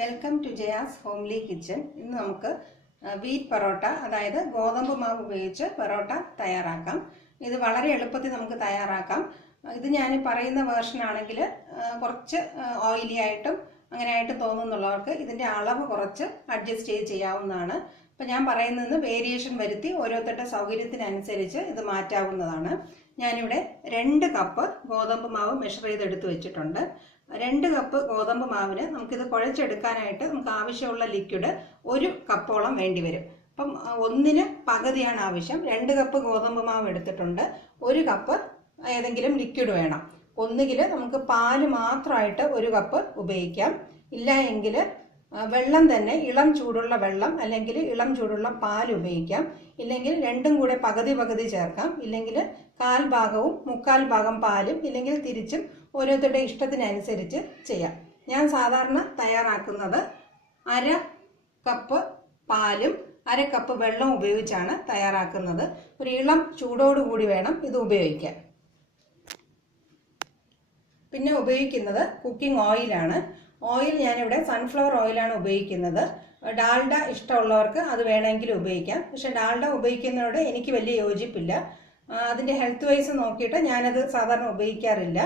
Welcome to Jaya's homely kitchen. ഇന്ന് നമുക്ക് wheat parotta, അതായത് ഗോതമ്പ് മാവ് ഉപയോഗിച്ച് പൊറോട്ട തയ്യാറാക്കാം. ഇത് വളരെ എളുപ്പത്തിൽ നമുക്ക് തയ്യാറാക്കാം. ഇത് ഞാൻ പറയുന്ന വേർഷൻ ആണെങ്കിൽ കുറച്ച് ഓയിലി ആയിട്ടും അങ്ങനെ ആയിട്ട് തോന്നുന്നുള്ളവർക്ക് ഇതിൻ്റെ അളവ് കുറച്ച് അഡ്ജസ്റ്റ് ചെയ്യാവുന്നതാണ്. അപ്പം ഞാൻ പറയുന്നതിന് വേരിയേഷൻ വരുത്തി ഓരോരുത്തരുടെ സൗകര്യത്തിനനുസരിച്ച് ഇത് മാറ്റാവുന്നതാണ്. ഞാനിവിടെ 2 കപ്പ് ഗോതമ്പ് മാവ് മെഷർ ചെയ്തെടുത്ത് വെച്ചിട്ടുണ്ട്. 2 കപ്പ് ഗോതമ്പ് മാവിന് നമുക്കിത് കുഴച്ചെടുക്കാനായിട്ട് നമുക്ക് ആവശ്യമുള്ള ലിക്വിഡ് 1 കപ്പോളം വേണ്ടി വരും. അപ്പം 1ന് പകുതിയാണ് ആവശ്യം. 2 കപ്പ് ഗോതമ്പ് മാവ് എടുത്തിട്ടുണ്ട്. 1 കപ്പ് ഏതെങ്കിലും ലിക്വിഡ് വേണം. ഒന്നുകിൽ നമുക്ക് പാല് മാത്രമായിട്ട് 1 കപ്പ് ഉപയോഗിക്കാം, ഇല്ല എങ്കിൽ വെള്ളം തന്നെ, ഇളം ചൂടുള്ള വെള്ളം അല്ലെങ്കിൽ ഇളം ചൂടുള്ള പാൽ ഉപയോഗിക്കാം. ഇല്ലെങ്കിൽ രണ്ടും കൂടെ പകുതി പകുതി ചേർക്കാം. ഇല്ലെങ്കിൽ 1/4 ഭാഗവും 1/4 ഭാഗം പാലും, ഇല്ലെങ്കിൽ തിരിച്ചും ഓരോരുത്തരുടെ ഇഷ്ടത്തിനനുസരിച്ച് ചെയ്യാം. ഞാൻ സാധാരണ തയ്യാറാക്കുന്നത് 1/2 കപ്പ് പാലും 1/2 കപ്പ് വെള്ളം ഉപയോഗിച്ചാണ് തയ്യാറാക്കുന്നത്. ഒരു ഇളം ചൂടോടുകൂടി വേണം ഇത് ഉപയോഗിക്കാൻ. പിന്നെ ഉപയോഗിക്കുന്നത് കുക്കിംഗ് ഓയിലാണ്. ഓയിൽ ഞാനിവിടെ സൺഫ്ലവർ ഓയിലാണ് ഉപയോഗിക്കുന്നത്. ഡാൽഡ ഇഷ്ടമുള്ളവർക്ക് അത് വേണമെങ്കിൽ ഉപയോഗിക്കാം. പക്ഷെ ഡാൽഡ ഉപയോഗിക്കുന്നതോട് എനിക്ക് വലിയ യോജിപ്പില്ല. അതിൻ്റെ ഹെൽത്ത് വൈസ് നോക്കിയിട്ട് ഞാനത് സാധാരണ ഉപയോഗിക്കാറില്ല.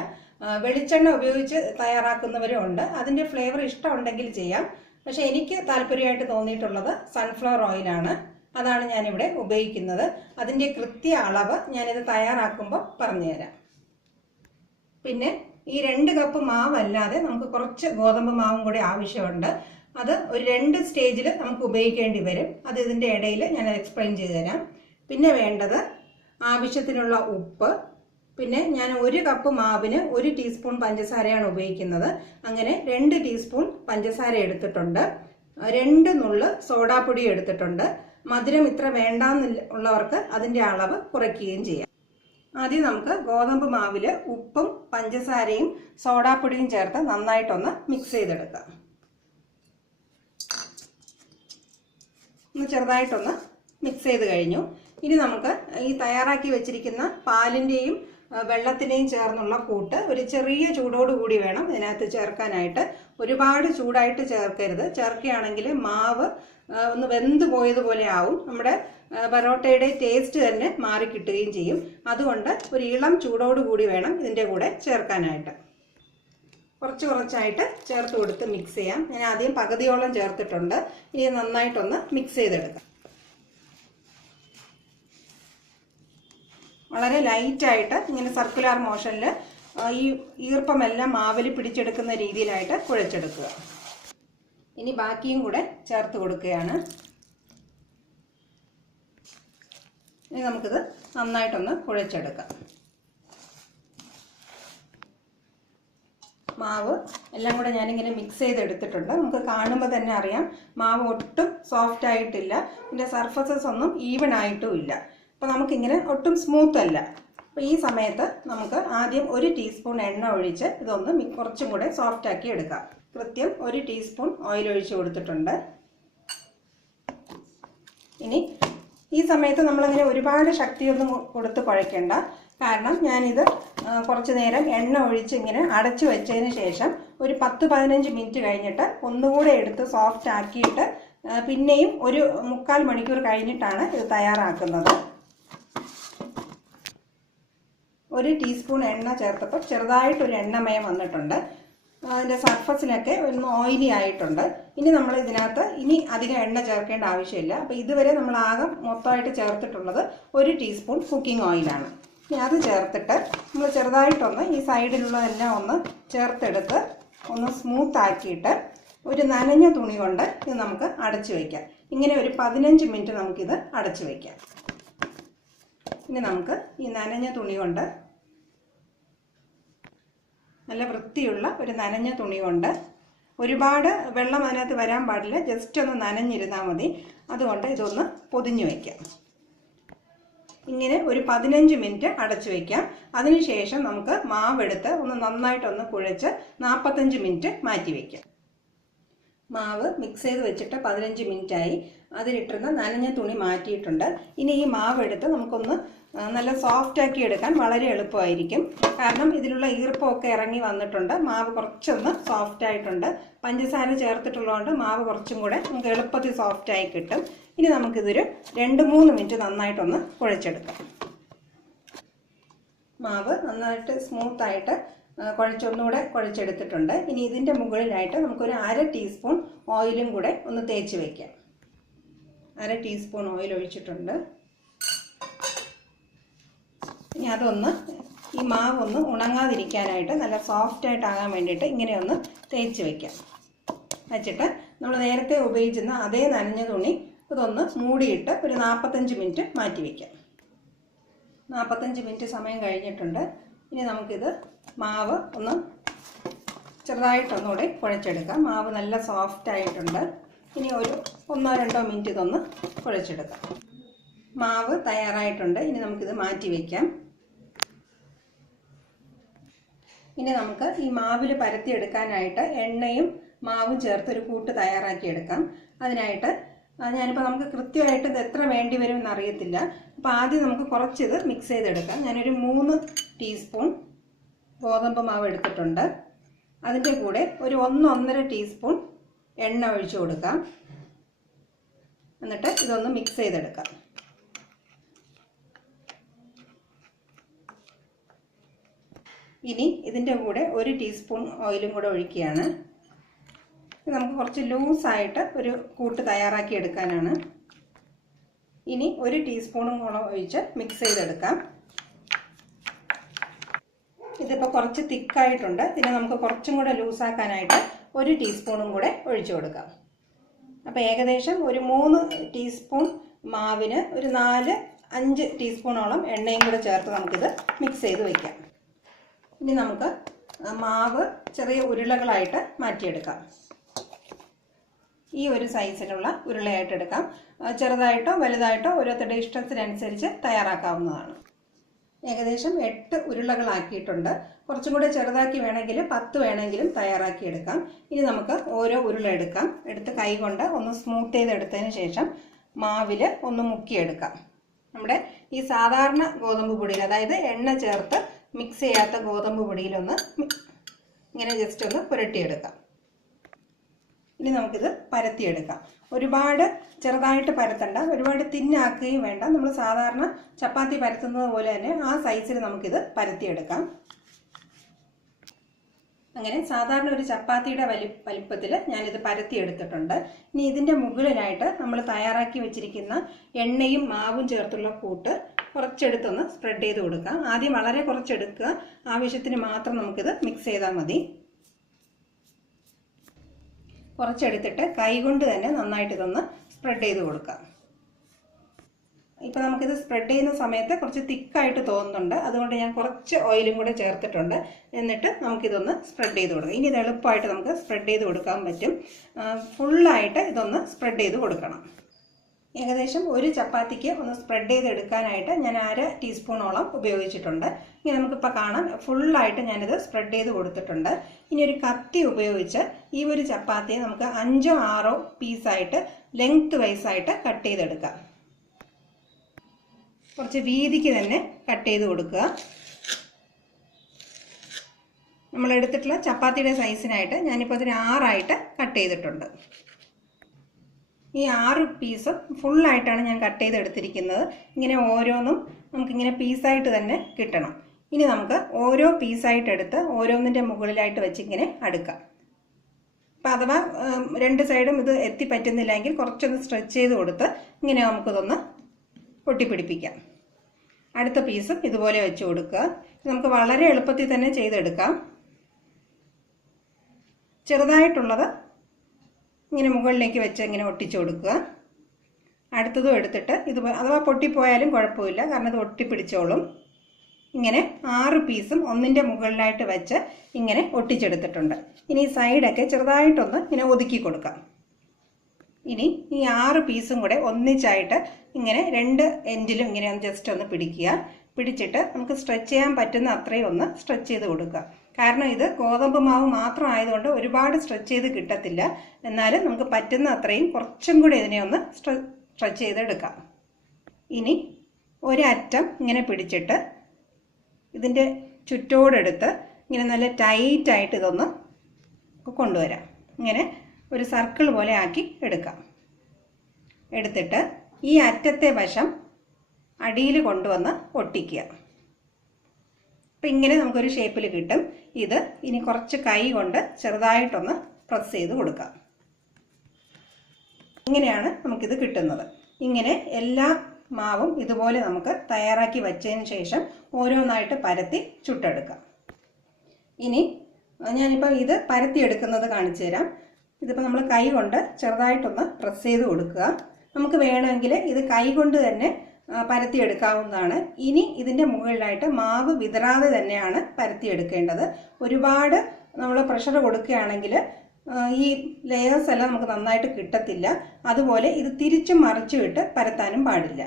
വെളിച്ചെണ്ണ ഉപയോഗിച്ച് തയ്യാറാക്കുന്നവരും ഉണ്ട്. അതിൻ്റെ ഫ്ലേവർ ഇഷ്ടമുണ്ടെങ്കിൽ ചെയ്യാം. പക്ഷെ എനിക്ക് താല്പര്യമായിട്ട് തോന്നിയിട്ടുള്ളത് സൺഫ്ലവർ ഓയിലാണ്. അതാണ് ഞാനിവിടെ ഉപയോഗിക്കുന്നത്. അതിൻ്റെ കൃത്യ അളവ് ഞാനിത് തയ്യാറാക്കുമ്പോൾ പറഞ്ഞുതരാം. പിന്നെ ഈ 2 കപ്പ് മാവല്ലാതെ നമുക്ക് കുറച്ച് ഗോതമ്പ് മാവും കൂടി ആവശ്യമുണ്ട്. അത് ഒരു 2 സ്റ്റേജിൽ നമുക്ക് ഉപയോഗിക്കേണ്ടി വരും. അത് ഇതിൻ്റെ ഇടയിൽ ഞാൻ എക്സ്പ്ലെയിൻ ചെയ്തു തരാം. പിന്നെ വേണ്ടത് ആവശ്യത്തിനുള്ള ഉപ്പ്. പിന്നെ ഞാൻ 1 കപ്പ് മാവിന് 1 ടീസ്പൂൺ പഞ്ചസാരയാണ് ഉപയോഗിക്കുന്നത്. അങ്ങനെ 2 ടീസ്പൂൺ പഞ്ചസാര എടുത്തിട്ടുണ്ട്. 2 നുള്ള് സോഡാപ്പൊടി എടുത്തിട്ടുണ്ട്. മധുരം ഇത്ര വേണ്ടാന്നുള്ളവർക്ക് അതിൻ്റെ അളവ് കുറയ്ക്കുകയും ചെയ്യാം. ആദ്യം നമുക്ക് ഗോതമ്പ് മാവിൽ ഉപ്പും പഞ്ചസാരയും സോഡാപ്പൊടിയും ചേർത്ത് നന്നായിട്ടൊന്ന് മിക്സ് ചെയ്തെടുക്കാം. ഒന്ന് ചെറുതായിട്ടൊന്ന് മിക്സ് ചെയ്ത് കഴിഞ്ഞു. ഇനി നമുക്ക് ഈ തയ്യാറാക്കി വെച്ചിരിക്കുന്ന പാലിൻ്റെയും വെള്ളത്തിൻ്റെയും ചേർന്നുള്ള കൂട്ട് ഒരു ചെറിയ ചൂടോടുകൂടി വേണം ഇതിനകത്ത് ചേർക്കാനായിട്ട്. ഒരുപാട് ചൂടായിട്ട് ചേർക്കരുത്. ചേർക്കുകയാണെങ്കിൽ മാവ് ഒന്ന് വെന്ത് പോയതുപോലെ ആവും. നമ്മുടെ പൊറോട്ടയുടെ ടേസ്റ്റ് തന്നെ മാറിക്കിട്ടുകയും ചെയ്യും. അതുകൊണ്ട് ഒരു ഇളം ചൂടോടുകൂടി വേണം ഇതിൻ്റെ കൂടെ ചേർക്കാനായിട്ട്. കുറച്ചായിട്ട് ചേർത്ത് കൊടുത്ത് മിക്സ് ചെയ്യാം. ഞാൻ ആദ്യം പകുതിയോളം ചേർത്തിട്ടുണ്ട്. ഇനി നന്നായിട്ടൊന്ന് മിക്സ് ചെയ്തെടുക്കാം. വളരെ ലൈറ്റായിട്ട് ഇങ്ങനെ സർക്കുലർ മോഷനിൽ ഈ ഈർപ്പമെല്ലാം മാവിൽ പിടിച്ചെടുക്കുന്ന രീതിയിലായിട്ട് കുഴച്ചെടുക്കുക. ഇനി ബാക്കിയും കൂടെ ചേർത്ത് കൊടുക്കുകയാണ്. ഇനി നമുക്കിത് നന്നായിട്ടൊന്ന് കുഴച്ചെടുക്കാം. മാവ് എല്ലാം കൂടെ ഞാനിങ്ങനെ മിക്സ് ചെയ്തെടുത്തിട്ടുണ്ട്. നമുക്ക് കാണുമ്പോൾ തന്നെ അറിയാം മാവ് ഒട്ടും സോഫ്റ്റ് ആയിട്ടില്ല. ഇതിൻ്റെ സർഫസസ് ഒന്നും ഈവൺ ആയിട്ടും ഇല്ല. അപ്പോൾ നമുക്കിങ്ങനെ ഒട്ടും സ്മൂത്ത് അല്ല. അപ്പോൾ ഈ സമയത്ത് നമുക്ക് ആദ്യം 1 ടീസ്പൂൺ എണ്ണ ഒഴിച്ച് ഇതൊന്ന് കുറച്ചും കൂടെ സോഫ്റ്റ് ആക്കി എടുക്കാം. കൃത്യം 1 ടീസ്പൂൺ ഓയിൽ ഒഴിച്ച് കൊടുത്തിട്ടുണ്ട്. ഇനി ഈ സമയത്ത് നമ്മളങ്ങനെ ഒരുപാട് ശക്തിയൊന്നും കൊടുത്ത് കുഴയ്ക്കേണ്ട. കാരണം ഞാനിത് കുറച്ച് നേരം എണ്ണ ഒഴിച്ച് ഇങ്ങനെ അടച്ചു വെച്ചതിന് ശേഷം ഒരു 10-15 മിനിറ്റ് കഴിഞ്ഞിട്ട് ഒന്നുകൂടെ എടുത്ത് സോഫ്റ്റ് ആക്കിയിട്ട് പിന്നെയും ഒരു 3/4 മണിക്കൂർ കഴിഞ്ഞിട്ടാണ് ഇത് തയ്യാറാക്കുന്നത്. 1 ടീസ്പൂൺ എണ്ണ ചേർത്തപ്പോൾ ചെറുതായിട്ടൊരു എണ്ണമയം വന്നിട്ടുണ്ട്. അതിൻ്റെ സർഫസിലൊക്കെ ഒന്ന് ഓയിലി ആയിട്ടുണ്ട്. ഇനി നമ്മൾ ഇതിനകത്ത് ഇനി അധികം എണ്ണ ചേർക്കേണ്ട ആവശ്യമില്ല. അപ്പോൾ ഇതുവരെ നമ്മൾ ആകെ മൊത്തമായിട്ട് ചേർത്തിട്ടുള്ളത് 1 ടീസ്പൂൺ കുക്കിംഗ് ഓയിലാണ്. ഇനി അത് ചേർത്തിട്ട് നമ്മൾ ചെറുതായിട്ടൊന്ന് ഈ സൈഡിലുള്ളതെല്ലാം ഒന്ന് ചേർത്തെടുത്ത് ഒന്ന് സ്മൂത്ത് ആക്കിയിട്ട് ഒരു നനഞ്ഞ തുണി കൊണ്ട് ഇത് നമുക്ക് അടച്ചു വയ്ക്കാം. ഇങ്ങനെ ഒരു 15 മിനിറ്റ് നമുക്കിത് അടച്ചു വയ്ക്കാം. ഇനി നമുക്ക് ഈ നനഞ്ഞ തുണി കൊണ്ട്, നല്ല വൃത്തിയുള്ള ഒരു നനഞ്ഞ തുണി കൊണ്ട്, ഒരുപാട് വെള്ളം അതിനകത്ത് വരാൻ പാടില്ല, ജസ്റ്റ് ഒന്ന് നനഞ്ഞിരുന്നാൽ മതി. അതുകൊണ്ട് ഇതൊന്ന് പൊതിഞ്ഞു വയ്ക്കാം. ഇങ്ങനെ ഒരു 15 മിനിറ്റ് അടച്ചു വയ്ക്കാം. അതിനുശേഷം നമുക്ക് മാവെടുത്ത് ഒന്ന് നന്നായിട്ടൊന്ന് കുഴച്ച് 45 മിനിറ്റ് മാറ്റി വയ്ക്കാം. മാവ് മിക്സ് ചെയ്ത് വെച്ചിട്ട് 15 മിനിറ്റായി. അതിലിട്ടിരുന്ന നനഞ്ഞ തുണി മാറ്റിയിട്ടുണ്ട്. ഇനി ഈ മാവെടുത്ത് നമുക്കൊന്ന് നല്ല സോഫ്റ്റ് ആക്കി എടുക്കാൻ വളരെ എളുപ്പമായിരിക്കും. കാരണം ഇതിലുള്ള ഈർപ്പമൊക്കെ ഇറങ്ങി വന്നിട്ടുണ്ട്, മാവ് കുറച്ചൊന്ന് സോഫ്റ്റ് ആയിട്ടുണ്ട്. പഞ്ചസാര ചേർത്തിട്ടുള്ളതുകൊണ്ട് മാവ് കുറച്ചും കൂടെ നമുക്ക് എളുപ്പത്തിൽ സോഫ്റ്റ് ആയി കിട്ടും. ഇനി നമുക്കിതൊരു 2-3 മിനിറ്റ് നന്നായിട്ടൊന്ന് കുഴച്ചെടുക്കാം. മാവ് നന്നായിട്ട് സ്മൂത്തായിട്ട് കുഴച്ചൊന്നുകൂടെ കുഴച്ചെടുത്തിട്ടുണ്ട്. ഇനി ഇതിൻ്റെ മുകളിലായിട്ട് നമുക്കൊരു 1/2 ടീസ്പൂൺ ഓയിലും കൂടെ ഒന്ന് തേച്ച് വയ്ക്കാം. 1/2 ടീസ്പൂൺ ഓയിൽ ഒഴിച്ചിട്ടുണ്ട്. ഇനി അതൊന്ന് ഈ മാവ് ഒന്ന് ഉണങ്ങാതിരിക്കാനായിട്ട് നല്ല സോഫ്റ്റായിട്ടാകാൻ വേണ്ടിയിട്ട് ഇങ്ങനെ ഒന്ന് തേച്ച് വയ്ക്കാം. വച്ചിട്ട് നമ്മൾ നേരത്തെ ഉപയോഗിച്ചിരുന്ന അതേ നനഞ്ഞ തുണി ഇതൊന്ന് മൂടിയിട്ട് ഒരു 45 മിനിറ്റ് മാറ്റി വയ്ക്കാം. 45 മിനിറ്റ് സമയം കഴിഞ്ഞിട്ടുണ്ട്. ഇനി നമുക്കിത് മാവ് ഒന്ന് ചെറുതായിട്ടൊന്നുകൂടി കുഴച്ചെടുക്കാം. മാവ് നല്ല സോഫ്റ്റ് ആയിട്ടുണ്ട്. ഇനി ഒരു 1-2 മിനിറ്റ് ഇതൊന്ന് കുഴച്ചെടുക്കാം. മാവ് തയ്യാറായിട്ടുണ്ട്. ഇനി നമുക്കിത് മാറ്റി വയ്ക്കാം. ഇനി നമുക്ക് ഈ മാവിൽ പരത്തിയെടുക്കാനായിട്ട് എണ്ണയും മാവും ചേർത്ത് ഒരു കൂട്ട് തയ്യാറാക്കിയെടുക്കാം. അതിനായിട്ട് ഞാനിപ്പോൾ നമുക്ക് കൃത്യമായിട്ട് ഇത് എത്ര വേണ്ടി വരും എന്നറിയത്തില്ല. അപ്പോൾ ആദ്യം നമുക്ക് കുറച്ചിത് മിക്സ് ചെയ്തെടുക്കാം. ഞാനൊരു 3 ടീസ്പൂൺ ഗോതമ്പ് മാവ് എടുത്തിട്ടുണ്ട്. അതിൻ്റെ കൂടെ ഒരു 1-1.5 ടീസ്പൂൺ എണ്ണ ഒഴിച്ചു കൊടുക്കാം. എന്നിട്ട് ഇതൊന്ന് മിക്സ് ചെയ്തെടുക്കാം. ഇനി ഇതിൻ്റെ കൂടെ 1 ടീസ്പൂൺ ഓയിലും കൂടെ ഒഴിക്കുകയാണ്. നമുക്ക് കുറച്ച് ലൂസായിട്ട് ഒരു കൂട്ട് തയ്യാറാക്കി എടുക്കാനാണ്. ഇനി 1 ടീസ്പൂണും കൂടെ ഒഴിച്ച് മിക്സ് ചെയ്തെടുക്കാം. ഇതിപ്പോൾ കുറച്ച് തിക്കായിട്ടുണ്ട്. ഇതിനെ നമുക്ക് കുറച്ചും കൂടെ ലൂസാക്കാനായിട്ട് 1 ടീസ്പൂണും കൂടെ ഒഴിച്ചു കൊടുക്കാം. അപ്പോൾ ഏകദേശം ഒരു 3 ടീസ്പൂൺ മാവിന് ഒരു 4-5 ടീസ്പൂണോളം എണ്ണയും കൂടെ ചേർത്ത് നമുക്കിത് മിക്സ് ചെയ്ത് വയ്ക്കാം. ഇനി നമുക്ക് മാവ് ചെറിയ ഉരുളകളായിട്ട് മാറ്റിയെടുക്കാം. ഈ ഒരു സൈസിലുള്ള ഉരുളയായിട്ട് എടുക്കാം. ചെറുതായിട്ടോ വലുതായിട്ടോ ഓരോരുത്തരുടെ ഇഷ്ടത്തിനനുസരിച്ച് തയ്യാറാക്കാവുന്നതാണ്. ഏകദേശം 8 ഉരുളകളാക്കിയിട്ടുണ്ട്. കുറച്ചും കൂടെ ചെറുതാക്കി വേണമെങ്കിൽ 10 വേണമെങ്കിലും തയ്യാറാക്കിയെടുക്കാം. ഇനി നമുക്ക് ഓരോ ഉരുള എടുക്കാം. എടുത്ത് കൈ കൊണ്ട് ഒന്ന് സ്മൂത്ത് ചെയ്തെടുത്തതിന് ശേഷം മാവിൽ ഒന്ന് മുക്കിയെടുക്കാം. നമ്മുടെ ഈ സാധാരണ ഗോതമ്പ് പൊടിയിൽ, അതായത് എണ്ണ ചേർത്ത് മിക്സ് ചെയ്യാത്ത ഗോതമ്പ് പൊടിയിലൊന്ന് ഇങ്ങനെ ജസ്റ്റ് ഒന്ന് പുരട്ടിയെടുക്കാം. ഇനി നമുക്കിത് പരത്തിയെടുക്കാം. ഒരുപാട് ചെറുതായിട്ട് പരത്തണ്ട, ഒരുപാട് തിന്നാക്കുകയും വേണ്ട. നമ്മൾ സാധാരണ ചപ്പാത്തി പരത്തുന്നത് പോലെ തന്നെ ആ സൈസിൽ നമുക്കിത് പരത്തിയെടുക്കാം. അങ്ങനെ സാധാരണ ഒരു ചപ്പാത്തിയുടെ വലിപ്പത്തിൽ ഞാനിത് പരത്തിയെടുത്തിട്ടുണ്ട്. ഇനി ഇതിൻ്റെ മുകളിലായിട്ട് നമ്മൾ തയ്യാറാക്കി വെച്ചിരിക്കുന്ന എണ്ണയും മാവും ചേർത്തുള്ള കൂട്ട് കുറച്ചെടുത്തൊന്ന് സ്പ്രെഡ് ചെയ്ത് കൊടുക്കാം. ആദ്യം വളരെ കുറച്ചെടുക്കുക, ആവശ്യത്തിന് മാത്രം നമുക്കിത് മിക്സ് ചെയ്താൽ മതി. കുറച്ചെടുത്തിട്ട് കൈകൊണ്ട് തന്നെ നന്നായിട്ട് ഇതൊന്ന് സ്പ്രെഡ് ചെയ്ത് കൊടുക്കാം. ഇപ്പോൾ നമുക്കിത് സ്പ്രെഡ് ചെയ്യുന്ന സമയത്ത് കുറച്ച് തിക്കായിട്ട് തോന്നുന്നുണ്ട്, അതുകൊണ്ട് ഞാൻ കുറച്ച് ഓയിലും കൂടെ ചേർത്തിട്ടുണ്ട്. എന്നിട്ട് നമുക്കിതൊന്ന് സ്പ്രെഡ് ചെയ്ത് കൊടുക്കാം. ഇനി ഇത് എളുപ്പമായിട്ട് നമുക്ക് സ്പ്രെഡ് ചെയ്ത് കൊടുക്കാൻ പറ്റും. ഫുള്ളായിട്ട് ഇതൊന്ന് സ്പ്രെഡ് ചെയ്ത് കൊടുക്കണം. ഏകദേശം ഒരു ചപ്പാത്തിക്ക് ഒന്ന് സ്പ്രെഡ് ചെയ്തെടുക്കാനായിട്ട് ഞാൻ 1/2 ടീസ്പൂണോളം ഉപയോഗിച്ചിട്ടുണ്ട്. ഇനി നമുക്കിപ്പോൾ കാണാം ഫുള്ളായിട്ട് ഞാനിത് സ്പ്രെഡ് ചെയ്ത് കൊടുത്തിട്ടുണ്ട്. ഇനി ഒരു കത്തി ഉപയോഗിച്ച് ഈ ഒരു ചപ്പാത്തിയെ നമുക്ക് 5-6 പീസായിട്ട് ലെങ്ത് വൈസായിട്ട് കട്ട് ചെയ്തെടുക്കാം. കുറച്ച് വീതിക്ക് തന്നെ കട്ട് ചെയ്ത് കൊടുക്കുക. നമ്മൾ എടുത്തിട്ടുള്ള ചപ്പാത്തിയുടെ സൈസിനായിട്ട് ഞാനിപ്പോൾ ഇതിന് 6 കട്ട് ചെയ്തിട്ടുണ്ട്. ഈ 6 പീസും ഫുള്ളായിട്ടാണ് ഞാൻ കട്ട് ചെയ്തെടുത്തിരിക്കുന്നത്. ഇങ്ങനെ ഓരോന്നും നമുക്കിങ്ങനെ പീസായിട്ട് തന്നെ കിട്ടണം. ഇനി നമുക്ക് ഓരോ പീസായിട്ട് എടുത്ത് ഓരോന്നിൻ്റെ മുകളിലായിട്ട് വെച്ച് ഇങ്ങനെ അടുക്കാം. അപ്പം അഥവാ 2 സൈഡും ഇത് എത്തിപ്പറ്റുന്നില്ലെങ്കിൽ കുറച്ചൊന്ന് സ്ട്രെച്ച് ചെയ്ത് കൊടുത്ത് ഇങ്ങനെ നമുക്കിതൊന്ന് ഒട്ടിപ്പിടിപ്പിക്കാം. അടുത്ത പീസും ഇതുപോലെ വെച്ച് കൊടുക്കുക. നമുക്ക് വളരെ എളുപ്പത്തിൽ തന്നെ ചെയ്തെടുക്കാം. ചെറുതായിട്ടുള്ളത് ഇങ്ങനെ മുകളിലേക്ക് വെച്ച് ഇങ്ങനെ ഒട്ടിച്ചു കൊടുക്കുക. അടുത്തതും എടുത്തിട്ട് ഇതുപോലെ, അഥവാ പൊട്ടിപ്പോയാലും കുഴപ്പമില്ല, കാരണം ഇത് ഒട്ടിപ്പിടിച്ചോളും. ഇങ്ങനെ 6 പീസും ഒന്നിൻ്റെ മുകളിലായിട്ട് വെച്ച് ഇങ്ങനെ ഒട്ടിച്ചെടുത്തിട്ടുണ്ട്. ഇനി സൈഡൊക്കെ ചെറുതായിട്ടൊന്ന് ഇങ്ങനെ ഒതുക്കി കൊടുക്കാം. ഇനി ഈ 6 പീസും കൂടെ ഒന്നിച്ചായിട്ട് ഇങ്ങനെ 2 എൻഡിലും ഇങ്ങനെ ഒന്ന് ജസ്റ്റ് ഒന്ന് പിടിക്കുക. പിടിച്ചിട്ട് നമുക്ക് സ്ട്രെച്ച് ചെയ്യാൻ പറ്റുന്ന അത്രയും ഒന്ന് സ്ട്രെച്ച് ചെയ്ത് കൊടുക്കുക. കാരണം ഇത് ഗോതമ്പ് മാവ് മാത്രം ആയതുകൊണ്ട് ഒരുപാട് സ്ട്രെച്ച് ചെയ്ത് കിട്ടത്തില്ല. എന്നാലും നമുക്ക് പറ്റുന്ന അത്രയും കുറച്ചും കൂടി ഇതിനെ ഒന്ന് സ്ട്രെച്ച് ചെയ്തെടുക്കാം. ഇനി ഒരറ്റം ഇങ്ങനെ പിടിച്ചിട്ട് ഇതിൻ്റെ ചുറ്റോടെടുത്ത് ഇങ്ങനെ നല്ല ടൈറ്റായിട്ട് ഇതൊന്ന് കൊണ്ടുവരാം. ഇങ്ങനെ ഒരു സർക്കിൾ പോലെ ആക്കി എടുക്കാം. എടുത്തിട്ട് ഈ അറ്റത്തെ വശം അടിയിൽ കൊണ്ടുവന്ന് ഒട്ടിക്കുക. അപ്പം ഇങ്ങനെ നമുക്കൊരു ഷേപ്പിൽ കിട്ടും. ഇത് ഇനി കുറച്ച് കൈ കൊണ്ട് ചെറുതായിട്ടൊന്ന് പ്രസ് ചെയ്ത് കൊടുക്കാം. ഇങ്ങനെയാണ് നമുക്കിത് കിട്ടുന്നത്. ഇങ്ങനെ എല്ലാ മാവും ഇതുപോലെ നമുക്ക് തയ്യാറാക്കി വച്ചതിന് ശേഷം ഓരോന്നായിട്ട് പരത്തി ചുട്ടെടുക്കാം. ഇനി ഞാനിപ്പോൾ ഇത് പരത്തി എടുക്കുന്നത് കാണിച്ചു തരാം. ഇതിപ്പോൾ നമ്മൾ കൈ കൊണ്ട് ചെറുതായിട്ടൊന്ന് പ്രസ് ചെയ്ത് കൊടുക്കുക. നമുക്ക് വേണമെങ്കിൽ ഇത് കൈ കൊണ്ട് തന്നെ പരത്തിയെടുക്കാവുന്നതാണ്. ഇനി ഇതിൻ്റെ മുകളിലായിട്ട് മാവ് വിതറാതെ തന്നെയാണ് പരത്തിയെടുക്കേണ്ടത്. ഒരുപാട് നമ്മൾ പ്രഷർ കൊടുക്കുകയാണെങ്കിൽ ഈ ലെയേഴ്സ് എല്ലാം നമുക്ക് നന്നായിട്ട് കിട്ടത്തില്ല. അതുപോലെ ഇത് തിരിച്ചും മറിച്ചും ഇട്ട് പരത്താനും പാടില്ല.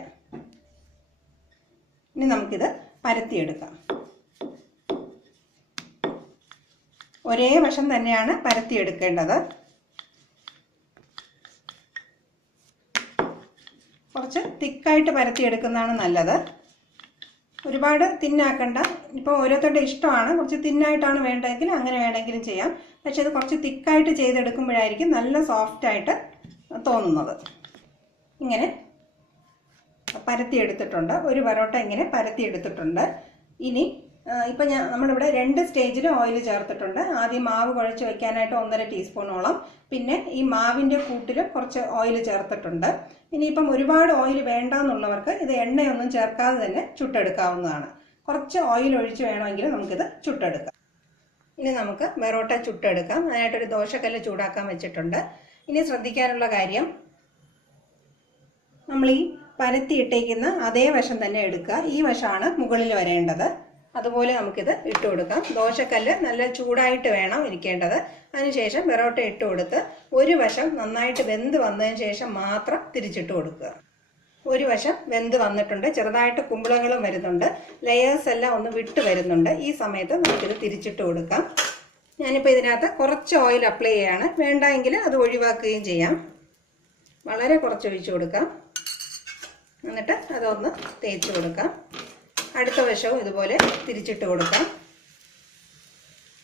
ഇനി നമുക്കിത് പരത്തിയെടുക്കാം. ഒരേ വശം തന്നെയാണ് പരത്തിയെടുക്കേണ്ടത്. കുറച്ച് തിക്കായിട്ട് പരത്തിയെടുക്കുന്നതാണ് നല്ലത്. ഒരുപാട് തിന്നാക്കണ്ട. ഇപ്പോൾ ഓരോരുത്തരുടെ ഇഷ്ടമാണ്. കുറച്ച് തിന്നായിട്ടാണ് വേണ്ടതെങ്കിൽ അങ്ങനെ വേണമെങ്കിലും ചെയ്യാം. പക്ഷേ ഇത് കുറച്ച് തിക്കായിട്ട് ചെയ്തെടുക്കുമ്പോഴായിരിക്കും നല്ല സോഫ്റ്റായിട്ട് തോന്നുന്നത്. ഇങ്ങനെ പരത്തിയെടുത്തിട്ടുണ്ട്. ഒരു പൊറോട്ട ഇങ്ങനെ പരത്തിയെടുത്തിട്ടുണ്ട്. ഇനി ഇപ്പം നമ്മളിവിടെ 2 സ്റ്റേജിൽ ഓയിൽ ചേർത്തിട്ടുണ്ട്. ആദ്യം മാവ് കുഴച്ച് വയ്ക്കാനായിട്ട് 1.5 ടീസ്പൂണോളം, പിന്നെ ഈ മാവിൻ്റെ കൂട്ടിൽ കുറച്ച് ഓയിൽ ചേർത്തിട്ടുണ്ട്. ഇനിയിപ്പം ഒരുപാട് ഓയിൽ വേണ്ടെന്നുള്ളവർക്ക് ഇത് എണ്ണയൊന്നും ചേർക്കാതെ തന്നെ ചുട്ടെടുക്കാവുന്നതാണ്. കുറച്ച് ഓയിൽ ഒഴിച്ച് വേണമെങ്കിൽ നമുക്കിത് ചുട്ടെടുക്കാം. ഇനി നമുക്ക് പൊറോട്ട ചുട്ടെടുക്കാം. അതിനായിട്ടൊരു ദോശക്കല്ല് ചൂടാക്കാൻ വെച്ചിട്ടുണ്ട്. ഇനി ശ്രദ്ധിക്കാനുള്ള കാര്യം, നമ്മൾ ഈ പരത്തിയിട്ടേക്കുന്ന അതേ വശം തന്നെ എടുക്കുക. ഈ വശമാണ് മുകളിൽ വരേണ്ടത്. അതുപോലെ നമുക്കിത് ഇട്ട് കൊടുക്കാം. ദോശക്കല്ല് നല്ല ചൂടായിട്ട് വേണം ഇരിക്കേണ്ടത്. അതിനുശേഷം പൊറോട്ട ഇട്ട് കൊടുത്ത് ഒരു വശം നന്നായിട്ട് വെന്ത് വന്നതിന് ശേഷം മാത്രം തിരിച്ചിട്ട് കൊടുക്കുക. ഒരു വശം വെന്ത് വന്നിട്ടുണ്ട്. ചെറുതായിട്ട് കുമ്പിളകളും വരുന്നുണ്ട്. ലെയേഴ്സ് എല്ലാം ഒന്ന് വിട്ട് വരുന്നുണ്ട്. ഈ സമയത്ത് നമുക്കിത് തിരിച്ചിട്ട് കൊടുക്കാം. ഞാനിപ്പോൾ ഇതിനകത്ത് കുറച്ച് ഓയിൽ അപ്ലൈ ചെയ്യാണ്. വേണ്ടെങ്കിൽ അത് ഒഴിവാക്കുകയും ചെയ്യാം. വളരെ കുറച്ച് ഒഴിച്ച് കൊടുക്കാം. എന്നിട്ട് അതൊന്ന് തേച്ച് കൊടുക്കാം. അടുത്ത വശവും ഇതുപോലെ തിരിച്ചിട്ട് കൊടുക്കാം.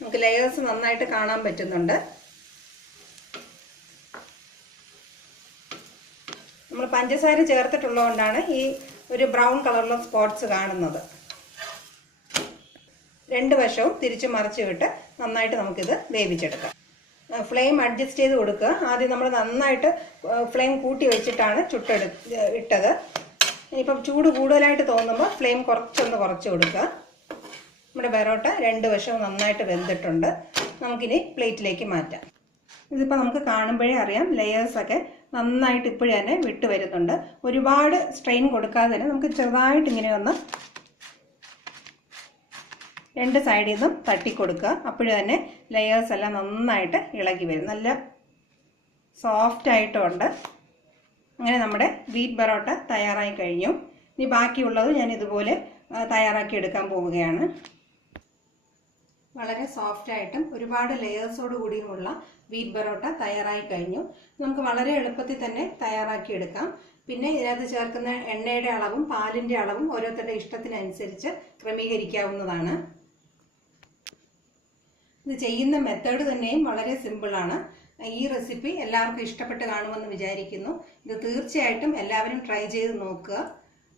നമുക്ക് ലെയേഴ്സ് നന്നായിട്ട് കാണാൻ പറ്റുന്നുണ്ട്. നമ്മൾ പഞ്ചസാര ചേർത്തിട്ടുള്ളതുകൊണ്ടാണ് ഈ ഒരു ബ്രൗൺ കളറിലുള്ള സ്പോട്ട്സ് കാണുന്നത്. 2 വശവും തിരിച്ച് മറിച്ച് വിട്ട് നന്നായിട്ട് നമുക്കിത് വേവിച്ചെടുക്കാം. ഫ്ലെയിം അഡ്ജസ്റ്റ് ചെയ്ത് കൊടുക്കുക. ആദ്യം നമ്മൾ നന്നായിട്ട് ഫ്ലെയിം കൂട്ടി വെച്ചിട്ടാണ് ഇട്ടത്. ഇനിയിപ്പം ചൂട് കൂടുതലായിട്ട് തോന്നുമ്പോൾ ഫ്ലെയിം കുറച്ചൊന്ന് കുറച്ച് കൊടുക്കുക. നമ്മുടെ പൊറോട്ട 2 വശവും നന്നായിട്ട് വെന്തിട്ടുണ്ട്. നമുക്കിനി പ്ലേറ്റിലേക്ക് മാറ്റാം. ഇതിപ്പോൾ നമുക്ക് കാണുമ്പോഴേ അറിയാം ലെയേഴ്സൊക്കെ നന്നായിട്ട് ഇപ്പോഴും തന്നെ വിട്ട് വരുന്നുണ്ട്. ഒരുപാട് സ്ട്രെയിൻ കൊടുക്കാതെ തന്നെ നമുക്ക് ചെറുതായിട്ട് ഇങ്ങനെ ഒന്ന് 2 സൈഡിൽ നിന്നും തട്ടിക്കൊടുക്കുക. അപ്പോഴും തന്നെ ലെയേഴ്സ് എല്ലാം നന്നായിട്ട് ഇളകി വരും. നല്ല സോഫ്റ്റായിട്ടുമുണ്ട്. അങ്ങനെ നമ്മുടെ വീറ്റ് പൊറോട്ട തയ്യാറായി കഴിഞ്ഞു. ഇനി ബാക്കിയുള്ളത് ഞാൻ ഇതുപോലെ തയ്യാറാക്കി എടുക്കാൻ പോവുകയാണ്. വളരെ സോഫ്റ്റായിട്ടും ഒരുപാട് ലെയേഴ്സോട് കൂടിയുമുള്ള വീറ്റ് പൊറോട്ട തയ്യാറായി കഴിഞ്ഞു. നമുക്ക് വളരെ എളുപ്പത്തിൽ തന്നെ തയ്യാറാക്കി എടുക്കാം. പിന്നെ ഇതിനകത്ത് ചേർക്കുന്ന എണ്ണയുടെ അളവും പാലിൻ്റെ അളവും ഓരോരുത്തരുടെ ഇഷ്ടത്തിനനുസരിച്ച് ക്രമീകരിക്കാവുന്നതാണ്. ഇത് ചെയ്യുന്ന മെത്തേഡ് തന്നെയും വളരെ സിമ്പിളാണ്. ഈ റെസിപ്പി എല്ലാവർക്കും ഇഷ്ടപ്പെട്ട് കാണുമെന്ന് വിചാരിക്കുന്നു. ഇത് തീർച്ചയായിട്ടും എല്ലാവരും ട്രൈ ചെയ്ത് നോക്കുക.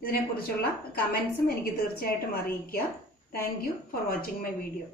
ഇതിനെക്കുറിച്ചുള്ള കമൻസും എനിക്ക് തീർച്ചയായിട്ടും അറിയിക്കുക. Thank you for watching my video.